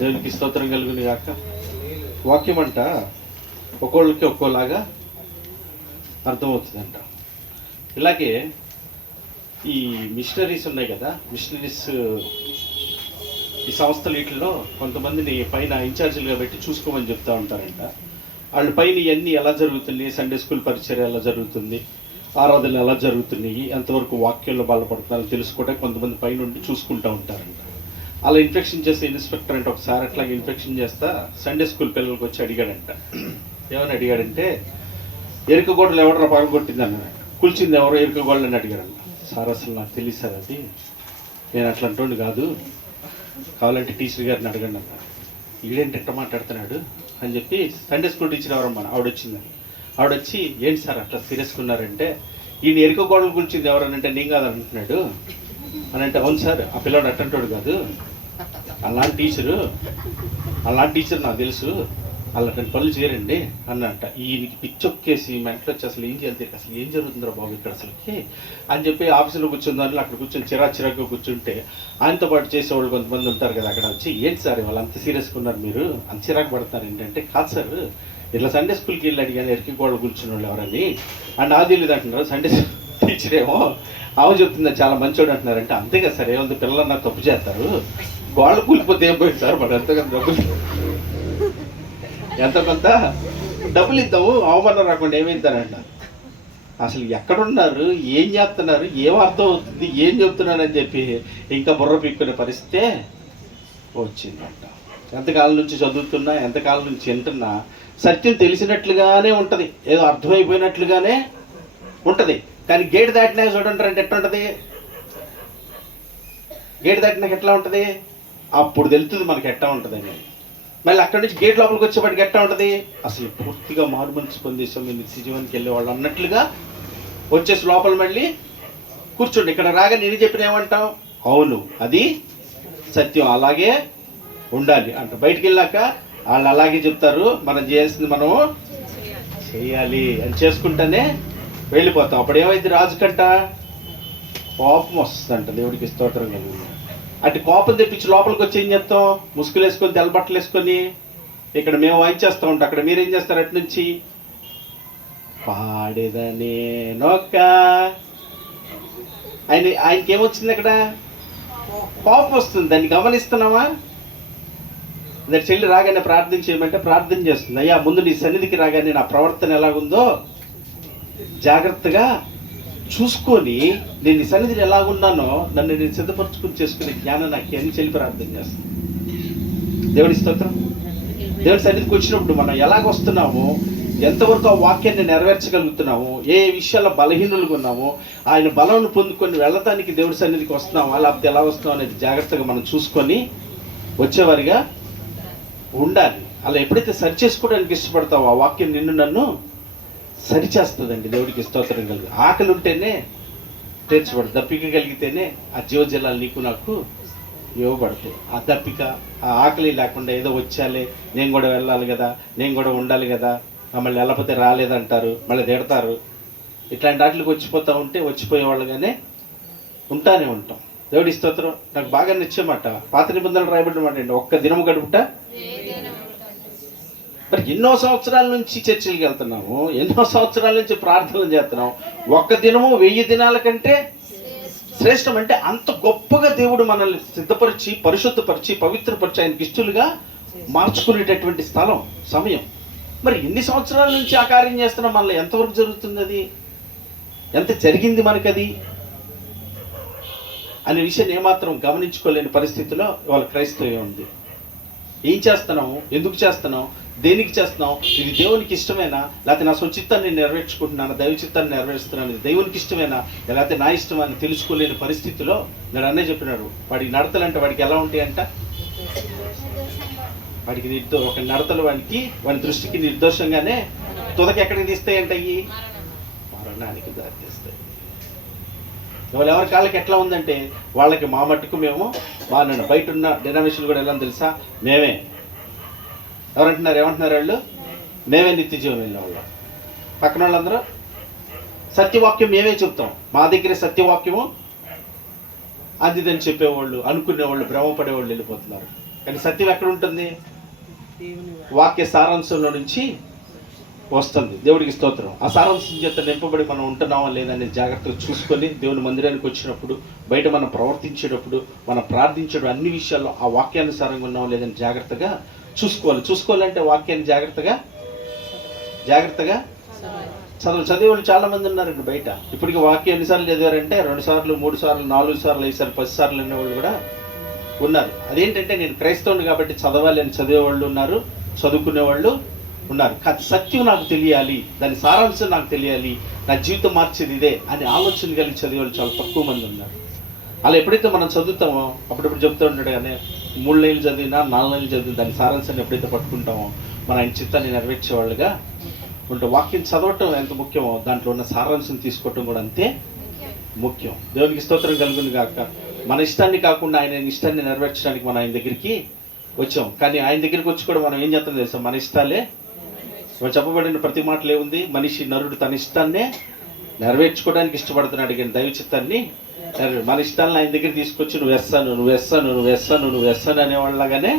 దేవునికి స్తోత్రం కలుగుని గాక. వాక్యం అంట ఒక్కోళ్ళకి ఒక్కోలాగా అర్థమవుతుందంట. ఇలాగే ఈ మిషనరీస్ ఉన్నాయి కదా, మిషనరీస్ ఈ సంస్థలు వీటిల్లో కొంతమందిని పైన ఇన్ఛార్జీలుగా పెట్టి చూసుకోమని చెప్తూ ఉంటారంట. వాళ్ళు పైన ఇవన్నీ ఎలా జరుగుతున్నాయి, సండే స్కూల్ పరిచర్య ఎలా జరుగుతుంది, ఆరాధనలు ఎలా జరుగుతున్నాయి, ఎంతవరకు వాక్యంలో బలపడుతున్నారు తెలుసుకోవడానికి కొంతమంది పైన ఉండి చూసుకుంటూ ఉంటారంట. అలా ఇన్ఫెక్షన్ చేసే ఇన్స్పెక్టర్ అంటే ఒకసారి అట్లాగే ఇన్ఫెక్షన్ చేస్తా సండే స్కూల్ పిల్లలకి వచ్చి అడిగాడంట. ఏమని అడిగాడంటే, ఎరుక గోడలు ఎవడరా పగలగొట్టింది అన్నాడు. కూల్చింది ఎవరో ఎరుక గోడలు అని అడిగాడంట. సార్ అసలు నాకు తెలియదు సార్, అది నేను అట్లా అంటోండి కాదు, కావాలంటే టీచర్ గారిని అడగండి అన్నాడు. ఈడేంటి ఎట్ట మాట్లాడుతున్నాడు అని చెప్పి సండే స్కూల్ టీచర్ ఎవరమ్మా ఆవిడొచ్చిందని. ఆవిడొచ్చి ఏంటి సార్ అట్లా సీరియస్గా ఉన్నారంటే, ఈయన ఎరుక గోడలు కూల్చింది ఎవరనంటే నేను కాదు అంటున్నాడు అని అంటే, అవును సార్ ఆ పిల్లాడు అట్టంటాడు కాదు, అలాంటి టీచర్ నాకు తెలుసు, అలాంటి పనులు చేయరండి అన్నట్ట. ఈయనకి పిచ్చొక్కేసి మెంటలో వచ్చి అసలు ఏం చేయాలి, అసలు ఏం జరుగుతుందో బాబు ఇక్కడ అసలుకి అని చెప్పి ఆఫీసులో కూర్చుందాన్ని అక్కడ కూర్చొని చిరాకుగా కూర్చుంటే ఆయనతో పాటు చేసేవాళ్ళు కొంతమంది ఉంటారు కదా, అక్కడ వచ్చి ఏంటి సార్ వాళ్ళు అంత సీరియస్గా ఉన్నారు, మీరు అంత చిరాకు పడతారు ఏంటంటే, కాదు సార్ ఇట్లా సండే స్కూల్కి వెళ్ళి అడిగాను ఎరికి గోడలు కూర్చున్న వాళ్ళు ఎవరని అండ్ అది తెలియదు అంటున్నారు. సండే టీచర్ ఏమో ఆమె చెప్తుందా చాలా మంచోడు అంటున్నారంటే, అంతే కదా సార్ ఏముంది పిల్లలు నాకు తప్పు చేస్తారు, గోడలు కూలిపోతే ఏం పోయింది సార్, మరి ఎంత కొంత డబ్బులు ఇద్దాము అవమానం రాకుండా ఏమైందనంట. అసలు ఎక్కడున్నారు, ఏం చేస్తున్నారు, ఏం అర్థం అవుతుంది, ఏం చెప్తున్నారని చెప్పి ఇంకా బుర్ర పీక్కునే పరిస్థితే వచ్చిందంట. ఎంతకాలం నుంచి చదువుతున్నా, ఎంతకాలం నుంచి వింటున్నా సత్యం తెలిసినట్లుగానే ఉంటుంది, ఏదో అర్థమైపోయినట్లుగానే ఉంటుంది. కానీ గేట్ దాటినా చూడంటారంటే ఎట్లా ఉంటుంది, గేట్ దాటినాక ఎట్లా ఉంటుంది, అప్పుడు తెలుస్తుంది మనకి ఎట్లా ఉంటుంది అని. మళ్ళీ అక్కడి నుంచి గేట్ లోపలికి వచ్చేప్పటికి ఎట్లా ఉంటుంది, అసలు పూర్తిగా మారు మనసు పొందేసాం మేము నిత్యజీవానికి వెళ్ళేవాళ్ళు అన్నట్లుగా వచ్చేసి లోపల మళ్ళీ కూర్చోండి. ఇక్కడ రాగా నేను చెప్పిన ఏమంటాం, అవును అది సత్యం అలాగే ఉండాలి అంట. బయటికి వెళ్ళాక వాళ్ళు అలాగే చెప్తారు, మనం చేయాల్సింది మనం చేయాలి అని చేసుకుంటానే వెళ్ళిపోతాం. అప్పుడు ఏమైంది, రాజు కంట కోపం వస్తుందంట. దేవుడికి స్తోత్రం కలిగింది. అటు కోపం తెప్పించి లోపలికి వచ్చి ఏం చేస్తాం, ముసుగులు వేసుకొని తెల్లబట్టలు వేసుకొని ఇక్కడ మేము వాయించేస్తూ ఉంటాం, అక్కడ మీరేం చేస్తారు అటు నుంచి పాడేదనే నొక్క. ఆయనకి ఏమొచ్చింది, అక్కడ కోపం వస్తుంది, దాన్ని గమనిస్తున్నామా? దాని చెల్లి రాగానే ప్రార్థన చేయమంటే ప్రార్థన చేస్తుంది, అయ్యా ముందు నీ సన్నిధికి రాగానే నా ప్రవర్తన ఎలాగుందో జాగ్రత్తగా చూసుకొని నేను నీ సన్నిధిని ఎలాగున్నానో నన్ను నేను సిద్ధపరచుకుని చేసుకునే జ్ఞానం నాకు అని చెల్లి ప్రార్థన చేస్తాను. దేవుడి స్తోత్రం. దేవుడి సన్నిధికి వచ్చినప్పుడు మనం ఎలాగొస్తున్నామో, ఎంతవరకు ఆ వాక్యాన్ని నెరవేర్చగలుగుతున్నాము, ఏ విషయాల్లో బలహీనులుగా ఉన్నామో, ఆయన బలం పొందుకొని వెళ్ళటానికి దేవుడి సన్నిధికి వస్తున్నామా లేకపోతే ఎలా వస్తున్నాం అనేది జాగ్రత్తగా మనం చూసుకొని వచ్చేవారిగా ఉండాలి. అలా ఎప్పుడైతే సరి చేసుకోవడానికి ఇష్టపడతావో ఆ వాక్యం నిన్ను నన్ను సరిచేస్తుందండి. దేవుడికి స్తోత్రం కలిగి. ఆకలి ఉంటేనే తీర్చబడదు, దప్పిక కలిగితేనే ఆ జీవజలాలు నీకు నాకు ఇవ్వబడతాయి. ఆ దప్పిక ఆ ఆకలి లేకుండా ఏదో వచ్చాలే, నేను కూడా వెళ్ళాలి కదా, నేను కూడా ఉండాలి కదా, మళ్ళీ వెళ్ళకపోతే రాలేదంటారు, మళ్ళీ తిడతారు, ఇట్లాంటి వాటికి వచ్చిపోతూ ఉంటే వచ్చిపోయేవాళ్ళుగానే ఉంటానే ఉంటాం. దేవుడి స్తోత్రం. నాకు బాగా నచ్చేమాట పాత నిబంధనలు రాయబడిన మాట అండి, ఒక్క దినము గడుపుట. మరి ఎన్నో సంవత్సరాల నుంచి చర్చిలకు వెళ్తున్నాము, ఎన్నో సంవత్సరాల నుంచి ప్రార్థనలు చేస్తున్నాము, ఒక్క దినము 1000 దినాల కంటే శ్రేష్టం. అంటే అంత గొప్పగా దేవుడు మనల్ని సిద్ధపరిచి పరిశుద్ధపరిచి పవిత్రపరిచి ఆయనకి ఇష్టలుగా మార్చుకునేటటువంటి స్థలం సమయం. మరి ఎన్ని సంవత్సరాల నుంచి ఆ కార్యం చేస్తున్నాం, మనలో ఎంతవరకు జరుగుతుంది, అది ఎంత జరిగింది మనకది అనే విషయాన్ని ఏమాత్రం గమనించుకోలేని పరిస్థితిలో ఇవాళ క్రైస్తవ్యం ఉంది. ఏం చేస్తున్నాము, ఎందుకు చేస్తున్నాం, దేనికి చేస్తున్నాం, ఇది దేవునికి ఇష్టమేనా లేకపోతే నా స్వచిత్తాన్ని నెరవేర్చుకుంటున్నాను, దైవ చిత్తాన్ని నెరవేరుస్తున్నాను, ఇది దేవునికి ఇష్టమేనా లేకపోతే నా ఇష్టమా అని తెలుసుకోలేని పరిస్థితిలో నేను అన్నే చెప్పినాడు, వాడికి నడతలు అంటే వాడికి ఎలా ఉంటాయి అంట, వాడికి ఒక నడతలు వాడి దృష్టికి నిర్దోషంగానే తుదకి ఎక్కడికి తీస్తాయంట, అయ్యి మరణానికి దారి తీస్తాయి. ఎవరి కాళ్ళకి ఎట్లా ఉందంటే వాళ్ళకి మా మట్టుకు మేము నన్ను బయట ఉన్న డినామినేషన్ కూడా ఎలా తెలుసా, మేమే ఎవరంటున్నారు, ఏమంటున్నారు వాళ్ళు, మేమే నిత్య జీవం వెళ్ళిన వాళ్ళు. పక్కన వాళ్ళందరూ సత్యవాక్యం మేమే చెప్తాం, మా దగ్గరే సత్యవాక్యము అందిదని చెప్పేవాళ్ళు, అనుకునేవాళ్ళు, భ్రమపడేవాళ్ళు వెళ్ళిపోతున్నారు. కానీ సత్యం ఎక్కడ ఉంటుంది? వాక్య సారాంశంలో నుంచి వస్తుంది. దేవుడికి స్తోత్రం. ఆ సారాంశం చేత నింపబడి మనం ఉంటున్నామా లేదని జాగ్రత్తగా చూసుకొని దేవుని మందిరానికి వచ్చినప్పుడు, బయట మనం ప్రవర్తించేటప్పుడు, మనం ప్రార్థించడం అన్ని విషయాల్లో ఆ వాక్యానుసారంగా ఉన్నామా లేదని జాగ్రత్తగా చూసుకోవాలంటే వాక్యాన్ని జాగ్రత్తగా చదివేవాళ్ళు చాలా మంది ఉన్నారండి బయట. ఇప్పటికీ వాక్యం ఎన్నిసార్లు చదివారంటే 2 సార్లు 3 సార్లు 4 సార్లు 5 సార్లు 10 సార్లు అనేవాళ్ళు కూడా ఉన్నారు. అదేంటంటే నేను క్రైస్తవుని కాబట్టి చదవాలి అని చదివేవాళ్ళు ఉన్నారు, చదువుకునేవాళ్ళు ఉన్నారు. సత్యం నాకు తెలియాలి, దాని సారాంశం నాకు తెలియాలి, నా జీవితం మార్చేది ఇదే అని ఆలోచన కలిగి చదివేవాళ్ళు చాలా తక్కువ మంది ఉన్నారు. అలా ఎప్పుడైతే మనం చదువుతామో అప్పుడప్పుడు చెప్తూ ఉంటాడు కానీ 3 నెలలు చదివినా 4 నెలలు చదివిన దాని సారాంశాన్ని ఎప్పుడైతే పట్టుకుంటామో మన ఆయన చిత్తాన్ని నెరవేర్చేవాళ్ళుగా ఉంటాం. వాక్యం చదవటం ఎంత ముఖ్యమో దాంట్లో ఉన్న సారాంశం తీసుకోవటం కూడా అంతే ముఖ్యం. దేవునికి స్తోత్రం కలుగును గాక. మన ఇష్టాన్ని కాకుండా ఆయన ఇష్టాన్ని నెరవేర్చడానికి మనం ఆయన దగ్గరికి వచ్చాం. కానీ ఆయన దగ్గరికి వచ్చి కూడా మనం ఏం చేస్తాం తెలుసా? మన ఇష్టాలే చెప్పబడిన ప్రతి మాటలు ఏముంది? నరుడు తన ఇష్టాన్నే నెరవేర్చుకోవడానికి ఇష్టపడుతున్నాడు కానీ దైవ చిత్తాన్ని మన ఇష్టాలను ఆయన దగ్గర తీసుకొచ్చి నువ్వు వేస్తాను అనేవాళ్ళలాగానే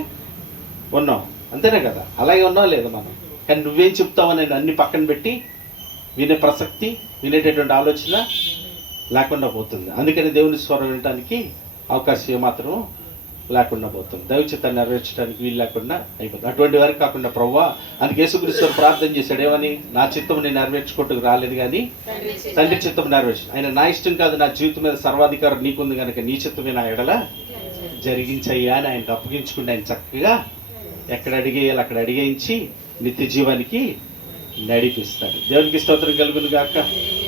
ఉన్నాం. అంతేనే కదా? అలాగే ఉన్నాం లేదా మనం? కానీ నువ్వేం చెప్తావని అన్ని పక్కన పెట్టి వినే ప్రసక్తి, వినేటటువంటి ఆలోచన లేకుండా పోతుంది. అందుకని దేవుని స్వరం వినడానికి అవకాశం ఏమాత్రం లేకుండా పోతుంది. దైవ చిత్తాన్ని నెరవేర్చడానికి వీలు లేకుండా అయిపోతుంది. అటువంటి వారికి కాకుండా ప్రభువా, అందుకే యేసుక్రీస్తు ప్రార్థన చేశాడు ఏమని? నా చిత్తం నేను నెరవేర్చుకోవటకు రాలేదు కానీ తండ్రి చిత్తం నెరవేర్చు. ఆయన నా ఇష్టం కాదు, నా జీవితం మీద సర్వాధికారం నీకుంది కనుక నీ చిత్తమే నా ఎడల జరిగించయ్యా అని ఆయనకు అప్పగించుకుంటే ఆయన చక్కగా ఎక్కడ అడిగేయాలి అక్కడ అడిగేయించి నిత్య జీవానికి నడిపిస్తాడు. దేవునికి స్తోత్రం కలుగును గాక.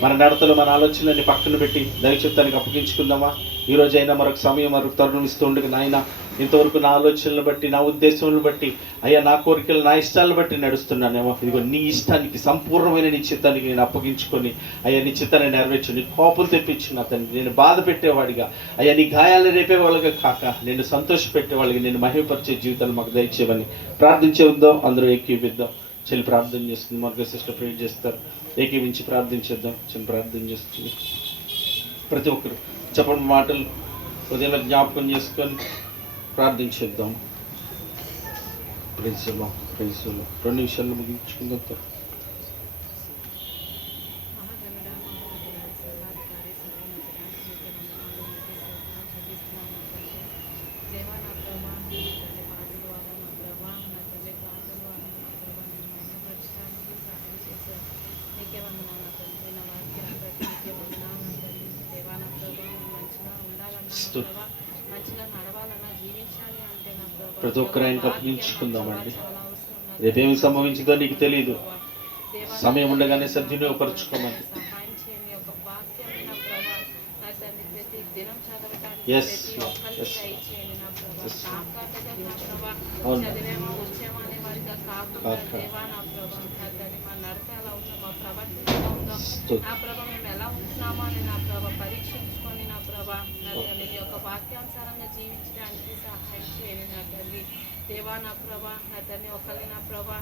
మన నడతలు మన ఆలోచనలన్నీ పక్కన పెట్టి దైవ చిత్తానికి అప్పగించుకుందామా? ఈ రోజైనా మరొక సమయం మరొక తరుణం ఇస్తూ ఉండగా నాయన ఇంతవరకు నా ఆలోచనలు బట్టి, నా ఉద్దేశములను బట్టి, అయ్యా నా కోరికలు నా ఇష్టాలను బట్టి నడుస్తున్నానేమో. ఇదిగో నీ ఇష్టానికి సంపూర్ణమైన నీ చిత్తానికి నేను అప్పగించుకొని అయ్యా నీ చిత్తాన్ని నెరవేర్చు. నీ కోపం తెప్పించిన అతన్ని నేను బాధ పెట్టేవాడిగా, అయ్యా నీ గాయాలను రేపేవాళ్ళుగా కాక నేను సంతోష పెట్టేవాళ్ళకి నేను మహిమపరిచే జీవితాన్ని మాకు దయచేయమని ప్రార్థించేద్దాం. అందరూ ఏకీవిద్దాం. చెల్లి ప్రార్థన చేస్తుంది, మరొక సిస్టర్ ప్రేర్ చేస్తారు. ఏకీవించి ప్రార్థించేద్దాం. చెల్లి ప్రార్థన చేస్తుంది. ప్రతి ఒక్కరు చెప్పండి మాటలు ఉదయం జ్ఞాపకం చేసుకొని ప్రార్థించేద్దాం. ప్రైజ్లో 2 నిమిషాలు ముగించుకుందాం. ప్రతి ఒక్కరు ఆయనకు అప్పగించుకుందామండి. రేపేమి సంభవించిందో నీకు తెలియదు. సమయం ఉండగానే సద్వినియోగపరచుకోమండి. పరీక్షించుకొని నా ప్రభా యొక్క వాక్యానుసారంగా జీవించడానికి సహాయం చేయండి నా తల్లి. దేవా నా ప్రభా నా తండ్రి ఒకరి నా ప్రభా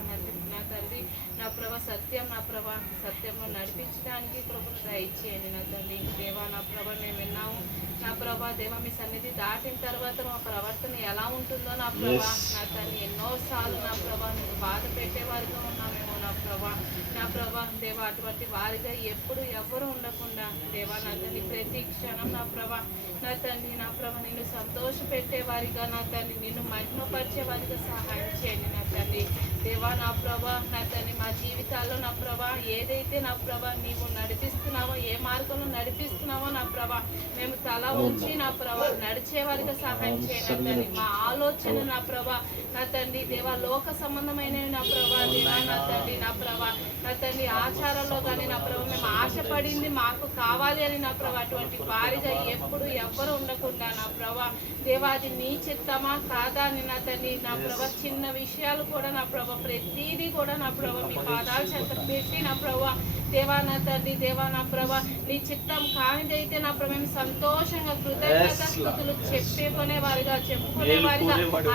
నా తండ్రి నా ప్రభా సత్యం నా ప్రభా సత్యంలో నడిపించడానికి కృపను దయచేయండి నా తండ్రి. దేవా నా ప్రభా మేము విన్నాము నా ప్రభా. దేవా మీ సన్నిధి దాటిన తర్వాత మా ప్రవర్తన ఎలా ఉంటుందో నా ప్రభా నా తండ్రి ఎన్నోసార్లు నా ప్రభా నేను బాధ పెట్టేవారిగా ఉన్నామేమో నా ప్రభా. నా ప్రభా దేవా అటువంటి వారిగా ఎప్పుడు ఎవరు ఉండకుండా దేవా నా తండ్రి ప్రతి క్షణం నా ప్రభా నా తండ్రి నా ప్రభా నిన్ను సంతోష పెట్టేవారిగా నా తండ్రి నిన్ను మహిమపరిచేవారిగా సహాయం చేయండి నా తండ్రి. దేవా నా ప్రభా నా తండ్రి మా జీవితాల్లో నా ప్రభా ఏదైతే నా ప్రభా నీవు నడిపిస్తున్నావో, ఏ మార్గంలో నడిపిస్తున్నావో నా ప్రభా మేము తల ఉంచి నా ప్రభా నడిచేవారిగా సహాయం చేయండి తండ్రి. మా ఆలోచన నా ప్రభా నా తండ్రి దేవా లోక సంబంధమైన నా ప్రభా దేవా నా తండ్రి నా ప్రభా నా తండ్రి ఆచారాల్లో కానీ నా ప్రభా మేము ఆశపడింది మాకు కావాలి అని నా ప్రభా అటువంటి వారిగా ఎప్పుడు ఎవ్వరు ఉండకుండా నా ప్రభా దేవా అది నీ చిత్తమా కాదా అని నా తండ్రి నా ప్రభా చిన్న విషయాలు కూడా నా ప్రభా ప్రతిదీ కూడా నా ప్రభా మీ పాదాల చెంత పెట్టి నా ప్రభా దేవా నా తండ్రి, దేవా నా ప్రభా నీ చిత్తం కానిదైతే నా ప్రభా మేము సంతోషంగా కృతజ్ఞత స్థుతులు చెప్పుకునే వారిగా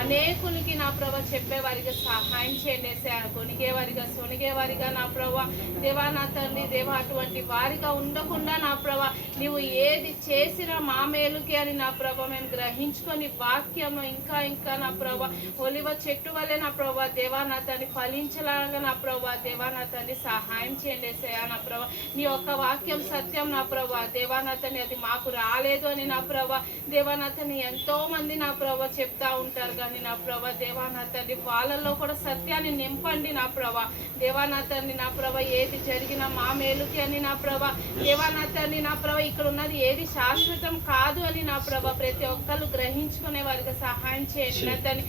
అనేకులకి నా ప్రభా చెప్పేవారిగా సహాయం చేయండి. కొనిగేవారిగా సొనిగేవారిగా నా ప్రభా దేవా నా తండ్రి, దేవా అటువంటి వారిగా ఉండకుండా నా ప్రభా నీవు ఏది చేసినా మా మేలుకి అని నా ప్రభా మేము గ్రహించుకొని వాక్యం ఇంకా ఇంకా నా ప్రభా ఒలివ చెట్టు వల్లే నా ప్రభా దేవా నా తండ్రి ఫలించలాగా నా ప్రభా దేవా నా తండ్రి సహాయం చేయండి ఏసయ్యా. నా ప్రభా నీ యొక్క వాక్యం సత్యం నా ప్రభా దేవా నా తండ్రి అది మాకు రాలేదు అని నా ప్రభా దేవా నా తండ్రి ఎంతో మంది నా ప్రభా చెప్తా ఉంటారు కానీ నా ప్రభా దేవా నా తండ్రి వాళ్ళల్లో కూడా సత్యాన్ని నింపండి నా ప్రభా దేవా నా తండ్రి. నా ప్రభా ఏది జరిగినా మా మేలుకి అని నా ప్రభా దేవా నా తండ్రి నా ప్రభా ఇక్కడ ఉన్నది ఏది శాశ్వతం కాదు అని నా ప్రభా ప్రతి ఒక్కరు గ్రహించుకునే వారికి సహాయం చేయండి నా తండ్రి.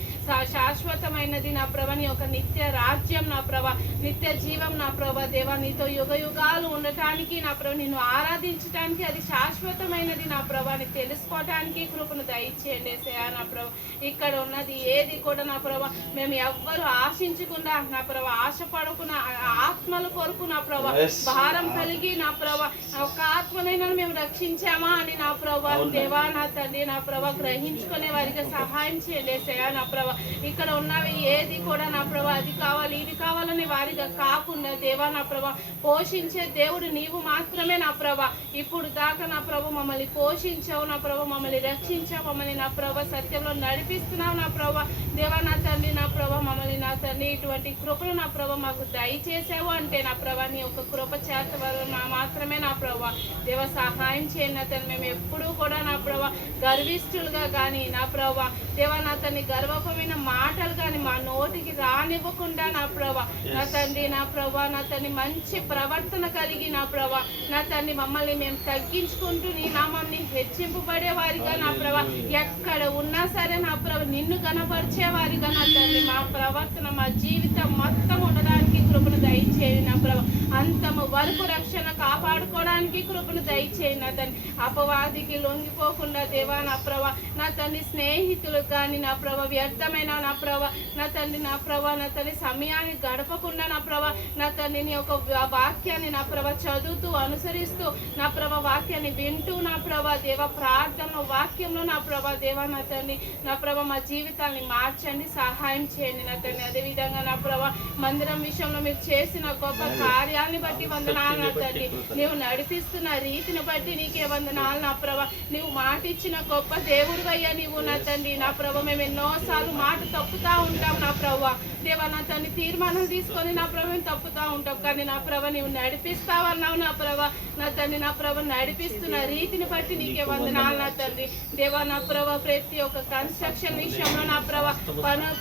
శాశ్వతమైనది నా ప్రభా నీ యొక్క నిత్య రాజ్యం నా ప్రభా నిత్య జీవం నా ప్రభా దేవా నీతో యుగ యుగాలు ఉండటానికి నా ప్రభా నిన్ను ఆరాధించడానికి అది శాశ్వతమైనది నా ప్రభా అని తెలుసుకోవటానికి కృపను దయచేయండి ఏసయ్యా. నా ప్రభా ఇక్కడ ఉన్నది ఏది కూడా నా ప్రభా మేము ఎవ్వరు ఆశించకుండా నా ప్రభా ఆశపడకుండా ఆత్మల కొరకు నా ప్రభా భారం కలిగి నా ప్రభా ఒక ఆత్మనైనా మేము రక్షించామా అని నా ప్రభా దేవా నా తండ్రి నా ప్రభా గ్రహించుకునే వారికి సహాయం చేయండి ఏసయ్యా. నా ప్రభా ఇక్కడ ఉన్నవి ఏది కూడా నా ప్రభా అది కావాలి ఇది కావాలని వారిగా కాకుండా దేవా నా ప్రభా పోషించే దేవుడు నీవు మాత్రమే నా ప్రభా. ఇప్పుడు దాకా నా ప్రభా మమ్మల్ని పోషించావు నా ప్రభా మమ్మల్ని రక్షించావు మమ్మల్ని నా ప్రభా సత్యంలో నడిపిస్తున్నావు నా ప్రభా దేవా నా తండ్రి నా ప్రభా మమ్మల్ని నా తండ్రి ఇటువంటి కృపను నా ప్రభా మాకు దయచేసావు అంటే నా ప్రభా నీ యొక్క కృప చేత మాత్రమే నా ప్రభా దేవ సహాయం చేయండి నా తండ్రి. మేము ఎప్పుడూ కూడా నా ప్రభా గర్విష్ఠులుగా కానీ నా ప్రభా దేవా నా తండ్రి గర్వపమైన మాటలు కానీ మా నోటికి రానివ్వకుండా నా ప్రభా నా తండ్రి నా ప్రభా నా తండ్రి మంచి ప్రవర్తన కలిగి నా ప్రభా నా తండ్రి మమ్మల్ని మేము తగ్గించుకుంటూ నీ నామాన్ని హెచ్చింపబడే వారిగా నా ప్రభా ఎక్కడ ఉన్నా సరే నా ప్రభా నిన్ను కనపరిచే వారిగా నా తండ్రి మా ప్రవర్తన మా జీవితం మొత్తం ఉండడానికి కృపను దయచేయండి నా ప్రభా. అంతము వరకు రక్షణ కాపాడుకోవడానికి కృపను దయచేయండి నా తండ్రి. అపవాదికి లొంగిపోకుండా దేవా నా ప్రభా నా తండ్రి స్నేహితులు కానీ నా ప్రభా వ్యర్థమైన నా ప్రభా నా తండ్రి నా ప్రభా నా తండ్రి సమయాన్ని గడపకుండా నా ప్రభా నా తండ్రి నీ యొక్క వాక్యాన్ని నా ప్రభా చదువుతూ అనుసరిస్తూ నా ప్రభా వాక్యాన్ని వింటూ నా ప్రభా దేవ ప్రార్థనలో వాక్యంలో నా ప్రభా దేవా నా తండ్రి నా ప్రభా మా జీవితాన్ని మార్చండి సహాయం చేయండి నా తండ్రి. అదేవిధంగా నా ప్రభా మందిరం విషయంలో మీరు చేసిన గొప్ప కార్యాన్ని బట్టి వందనాలు నా తండ్రి. నీవు నడిపిస్తున్న రీతిని బట్టి నీకే వందనాలు నా ప్రభా. నీవు మాట ఇచ్చిన గొప్ప దేవుడు అయ్యా నీవు నా తండ్రి నా ప్రభా. మేము ఎన్నోసార్లు మాట తప్పుతా ఉంటాం నా ప్రభా దేవా నా తండ్రి తీర్మానం తీసుకొని నా ప్రభా మేము తప్పుతా ఉంటాం కానీ నా ప్రభా నీవు నడిపిస్తావన్నావు నా ప్రభా నా తండ్రి నా ప్రభా నడిపిస్తున్న రీతిని బట్టి నీకే వందనాలు నా తండ్రి దేవా నా ప్రభా. ప్రతి ఒక్క కన్స్ట్రక్షన్ విషయంలో నా ప్రభా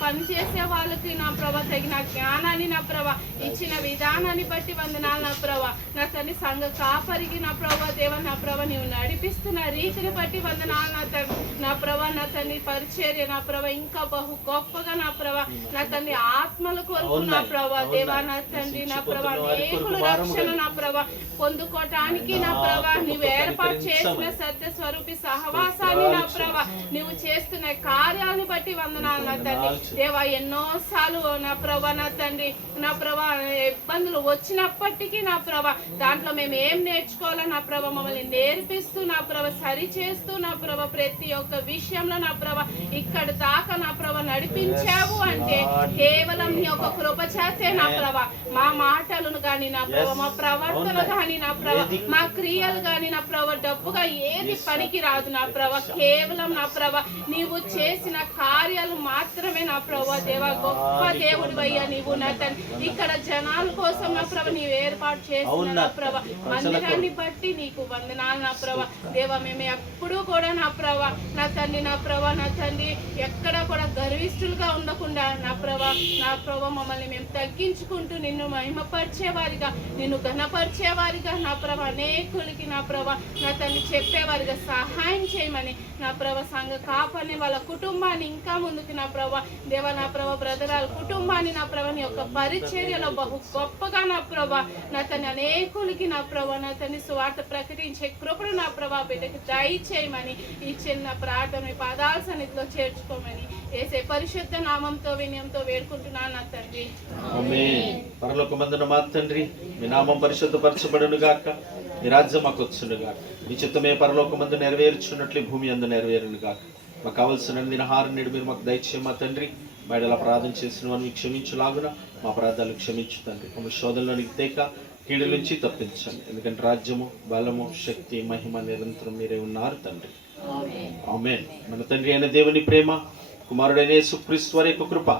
పని చేసే వాళ్ళకి నా ప్రభా తగిన జ్ఞానాన్ని నా ప్రభా ఇచ్చిన విధానాన్ని బట్టి వందనాలు నా ప్రభా నా తండ్రి. సంఘ కాపరికి నా ప్రభా దేవా నా ప్రభా నీవు నడిపిస్తున్న రీతిని బట్టి వందనాలు నా తండ్రి నా ప్రభా నా తండ్రి. పరిచర్య నా ప్రభా ఇంకా బహు గొప్పగా నా ప్రభా నా తండ్రి ఆత్మల కొరకు నా ప్రభా దేవా నా తండ్రి నా ప్రభా అనేకుల రక్షణ నా ప్రభా పొందుకోవటానికి నా ప్రభా నీవు ఏర్పాటు చేసిన సత్య స్వరూపి సహవాసాన్ని నా ప్రభా నీవు చేస్తున్న కార్యాలను బట్టి వందనాలు నా తండ్రి దేవా. ఎన్నోసార్లు నా ప్రభా నా తండ్రి నా ప్రభా ఇబ్బందులు వచ్చినప్పటికీ నా ప్రభా దాంట్లో మేము ఏం నేర్చుకోవాలో నా ప్రభా మమ్మల్ని నేర్పిస్తూ నా ప్రభా సరి చేస్తూ నా ప్రభా ప్రతి ఒక్క విషయంలో నా ప్రభా ఇక్కడ దాకా నా ప్రభా నడిపించావు అంటే కేవలం నీ యొక్క కృప చేతే నా ప్రభా. మా మాటలను కానీ నా ప్రభా మా ప్రవర్తన కానీ నా ప్రభా మా క్రియలు కానీ నా ప్రభా డబ్బుగా ఏది పనికి రాదు నా ప్రభా. కేవలం నా ప్రభా నీవు చేసిన కార్యాలు మాత్రమే నా ప్రభా దేవా. గొప్ప దేవుడు అయ్యా నీవు నా తండ్రి. ఇక్కడ జనాల కోసం నా ప్రభా నీవు ఏర్పాటు చేసిన నా ప్రభా మందిరాన్ని బట్టి నీకు వందనాలు నా ప్రభా దేవా. మేము ఎప్పుడూ కూడా నా ప్రభా నా తండ్రి నా ప్రభా నా తండ్రి ఎక్కడ కూడా గర్విష్ఠులుగా ఉండకుండా నా ప్రభా మమ్మల్ని మేము తగ్గించుకుంటూ నిన్ను మహిమపరిచేవారిగా నిన్ను ఘనపరిచేవారిగా నా ప్రభా అనేకులకి నా ప్రభా నా తండ్రి చెప్పేవారిగా సహాయం చేయమని నా ప్రభా సంఘ కాపని వాళ్ళ కుటుంబాన్ని ఇంకా ముందుకు నా ప్రభా దేవా నా ప్రభా బ్రదరాల కుటుంబాన్ని నా ప్రభా నీ యొక్క పరిచర్యలో బహు గొప్పగా నా ప్రభా నా తన అనేకులకి నా ప్రభా నా తన స్వార్థ ప్రకటించే కృపను నా ప్రభా బిడ్డకి దయచేయమని ఈ చిన్న ప్రార్థన పాదాల సన్నిధిలో చేర్చుకోమని యేసే పరిశుద్ధ నామంతో వినయంతో వేడుకుంటున్నాను నా తండ్రి. ఆమేన్. పరలోకమందున మా తండ్రి, మీ నామం పరిశుద్ధపరచబడును గాక, మీ రాజ్యం మాకు వచ్చును గాక, మీ చిత్తమే పరలోకమందు నెరవేర్చున్నట్లు ఈ భూమి అందు నెరవేరును గాక. మాకు కావలసిన ఆహారం నేడు మీరు మాకు దయచేయ మా తండ్రి. బయటల ప్రార్థన చేసిన వారిని క్షమించులాగున మా అపరాధాలు క్షమించు తండ్రి. మమ్మల్ని శోధనలోనికి తేక కీడు నుంచి తప్పించండి. ఎందుకంటే రాజ్యము, బలము, శక్తి, మహిమ నిరంతరం మీరే ఉన్నారు తండ్రి. ఆమేన్. మన తండ్రి అయిన దేవుని ప్రేమ, కుమారుడైన యేసుక్రీస్తు వారి యొక్క కృప,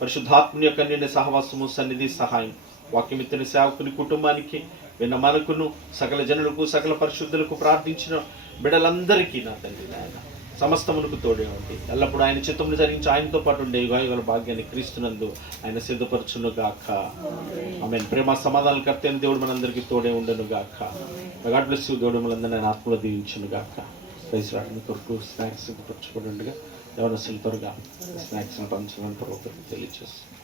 పరిశుద్ధాత్మని యొక్క నిన్న సహవాసము, సన్నిధి, సహాయం వాక్యమిత్తుని సేవకుని కుటుంబానికి విన్న మనకును సకల జనులకు సకల పరిశుద్ధులకు ప్రార్థించిన బిడ్డలందరికీ నా తండ్రి నాయన సమస్తమునకు తోడే ఉంది. ఎల్లప్పుడూ ఆయన చిత్తమును జరిగించి ఆయనతో పాటు ఉండే యుగాయుగల భాగ్యాన్ని క్రీస్తునందు ఆయన సిద్ధపరచును గాక. ఆమేన్. ప్రేమ సమాధానాలు కర్తైన దేవుడు మనందరికీ తోడే ఉండను గాక. God bless you. దేవుడు మనందరినీ ఆయన ఆత్మలో దీవించును గాక. ప్రైజ్ రావడానికి కొరకు స్నాక్స్ సిద్ధపరచుకోండిగా ఎవరసలు త్వరగా స్నాక్స్ని పంచమని ప్రభుత్వం తెలియజేస్తుంది.